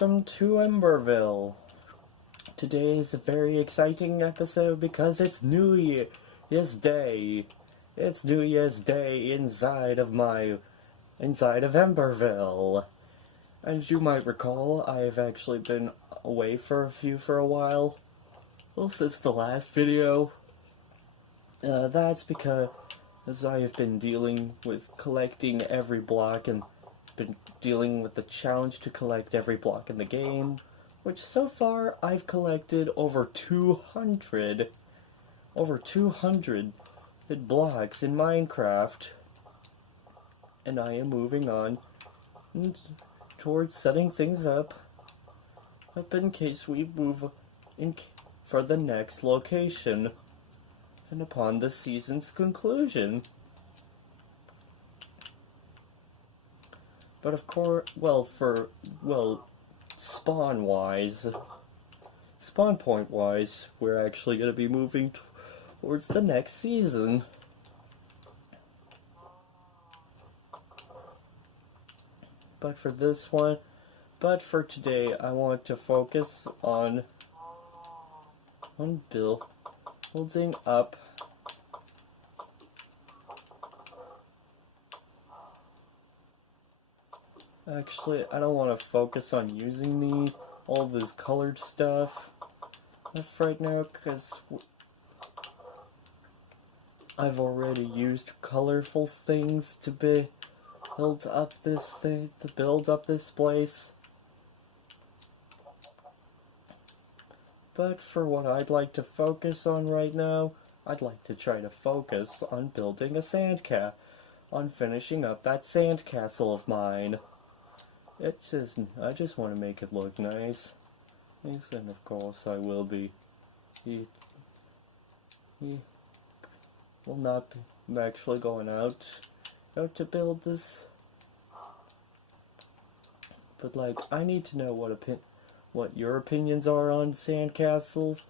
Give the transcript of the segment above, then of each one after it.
welcome to Emberville. Today is a very exciting episode because it's New Year's Day. It's New Year's Day inside of Emberville. As you might recall, I have actually been away for a while. Well, since the last video. That's because I have been dealing with collecting every block and been dealing with the challenge to collect every block in the game, which so far I've collected over 200 blocks in Minecraft, and I am moving on towards setting things up in case we move for the next location and upon the season's conclusion. But of course, spawn point wise, we're actually going to be moving towards the next season. But for today, I want to focus on building up Actually, I don't want to focus on using all this colored stuff right now, because I've already used colorful things to build up this place. But for what I'd like to focus on right now, I'd like to try to focus on building on finishing up that sandcastle of mine. I just want to make it look nice. Yes, and of course I will be. He will not be actually going out to build this. But I need to know what your opinions are on sandcastles.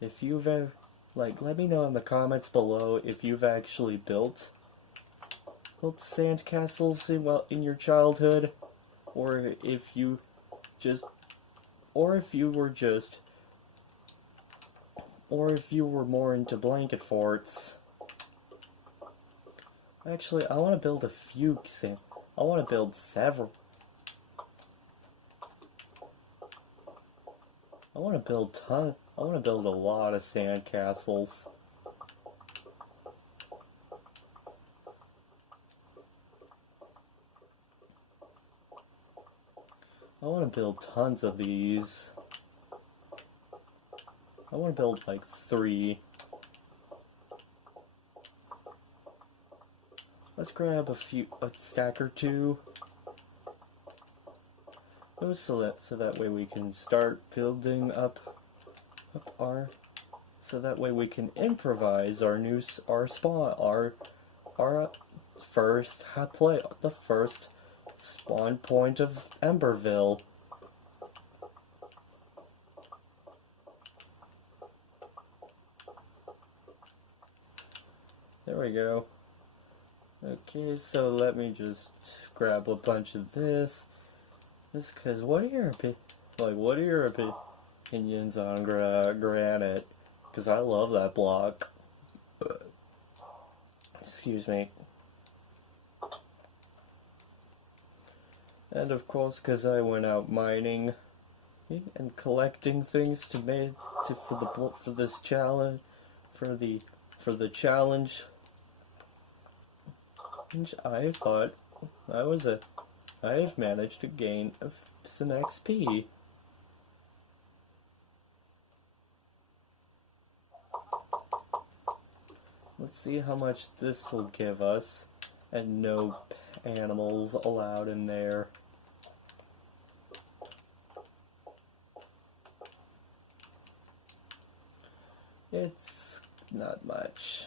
If you've ever, let me know in the comments below if you've actually built sandcastles in your childhood. Or if you were more into blanket forts. Actually, I want to build I want to build several. I want to build a lot of sandcastles. I want to build tons of these. I want to build 3. Let's grab a stack or 2. So that way we can start building up so that way we can improvise the first spawn point of Emberville. There we go. Okay, so let me just grab a bunch of this. Because what are your opinions on granite? Because I love that block. Excuse me. And of course, because I went out mining and collecting things for this challenge, for the challenge, I thought I've managed to gain some XP. Let's see how much this will give us, and no animals allowed in there. It's not much.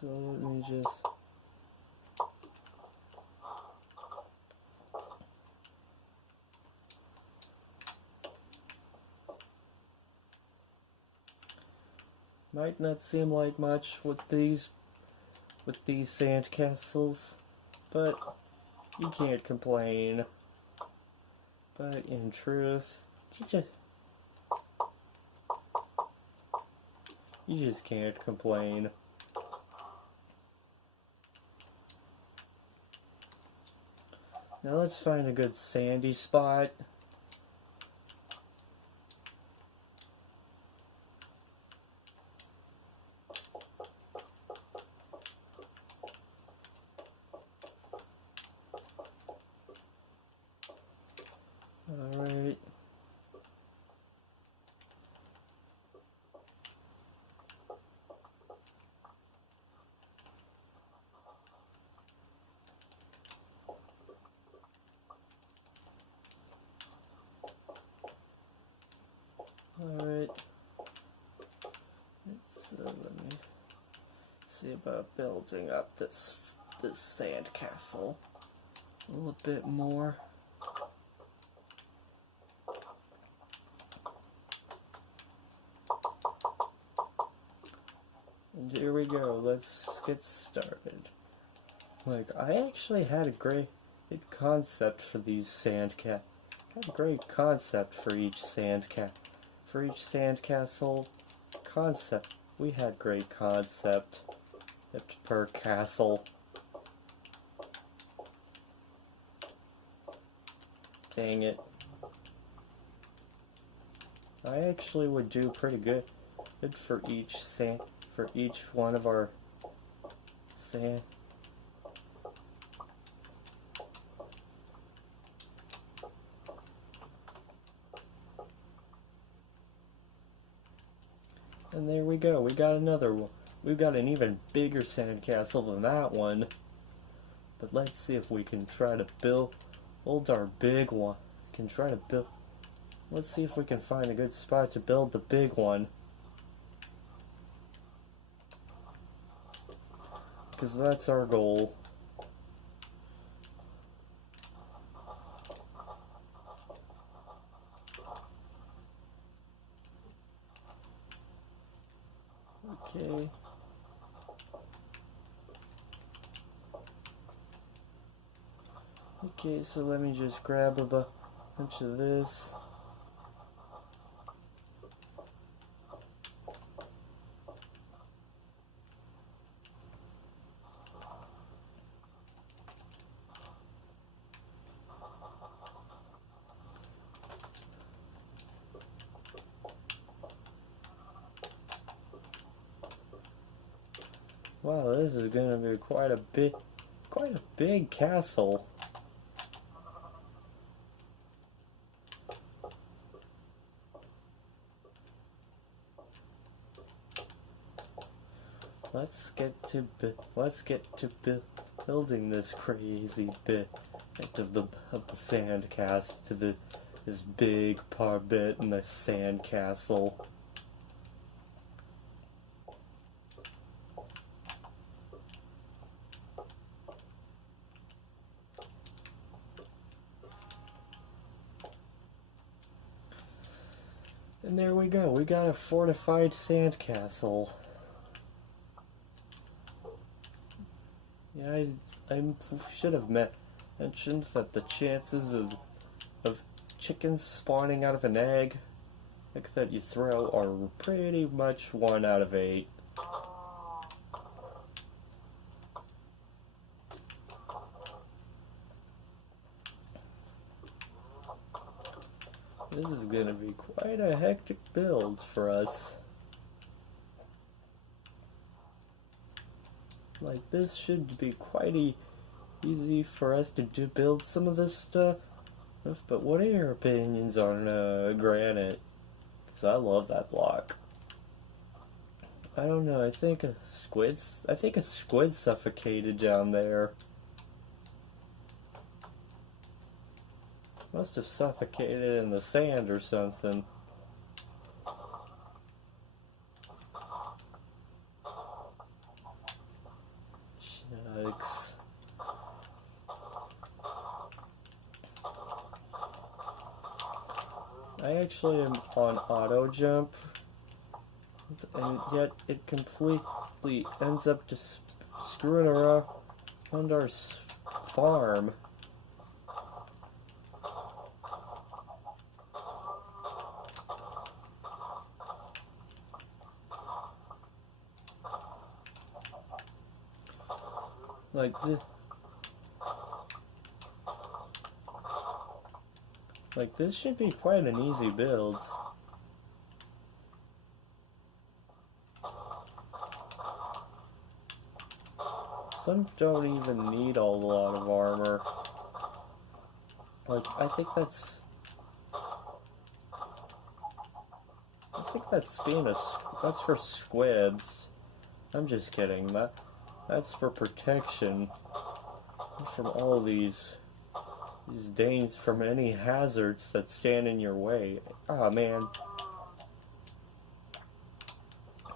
So let me just... Might not seem like much with these sandcastles, but you can't complain. But in truth, you just can't complain. Now let's find a good sandy spot. Alright. Alright. Let me see about building up this sandcastle a little bit more. And here we go, let's get started. Like, I actually had a great concept for these sandcastles. Had a great concept for each sandcastle concept. We had great concept per castle. Dang it. I actually would do pretty good for each one of our sand. And there we go, we got another one. We've got an even bigger sandcastle than that one. But let's see if we can try to build our big one. Let's see if we can find a good spot to build the big one. Because that's our goal. Okay. Okay, so let me just grab a bunch of this. Wow, this is gonna be quite a big castle. Let's get to building this crazy bit of the sandcastle to this big part bit in the sandcastle. And there we go. We got a fortified sandcastle. Yeah, I should have mentioned that the chances of chickens spawning out of an egg that you throw are pretty much 1 out of 8. This is gonna be quite a hectic build for us. Like, this should be quite easy for us to build some of this stuff. But what are your opinions on granite? Because I love that block. I don't know, I think a squid suffocated down there. Must have suffocated in the sand or something. Shucks. I actually am on auto jump and yet it completely ends up just screwing around our farm. Like this should be quite an easy build. Some don't even need a lot of armor. Like, I think that's that's for squibs. I'm just kidding. That's for protection from all these dangers, from any hazards that stand in your way. Ah, man.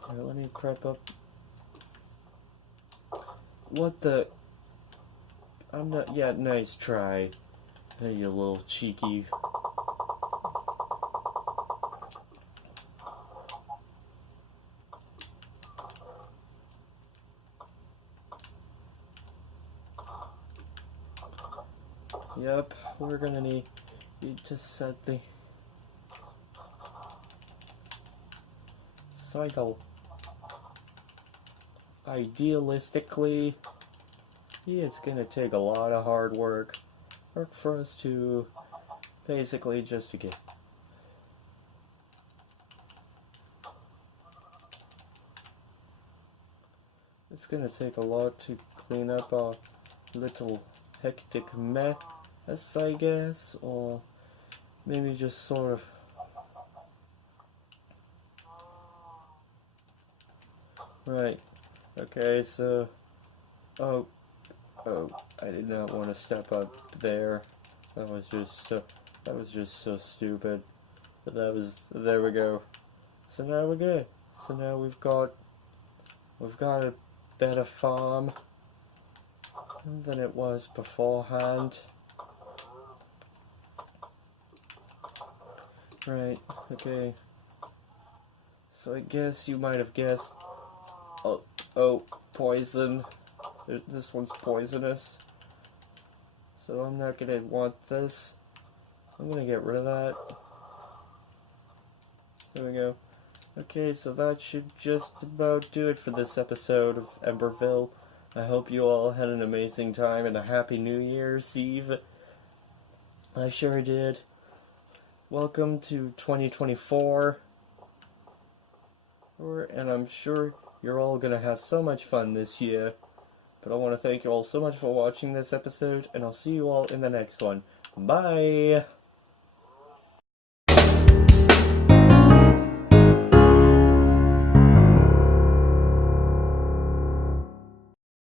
Alright, let me prep up. What the? I'm not. Yeah, nice try. Hey, you little cheeky. Yep, we're gonna need to set the cycle. Idealistically, yeah, it's gonna take a lot of hard work for us to basically just to get. It's gonna take a lot to clean up our little hectic mess, I guess, or maybe just sort of. Right. Okay, so. Oh, I did not want to step up there. That was just so stupid. But there we go. So now we're good. So now we've got a better farm than it was beforehand. Right, okay. So I guess you might have guessed. Oh, poison. This one's poisonous. So I'm not gonna want this. I'm gonna get rid of that. There we go. Okay, so that should just about do it for this episode of Emberville. I hope you all had an amazing time and a happy New Year's Eve. I sure did. Welcome to 2024. And I'm sure you're all gonna have so much fun this year. But I want to thank you all so much for watching this episode, and I'll see you all in the next one. Bye!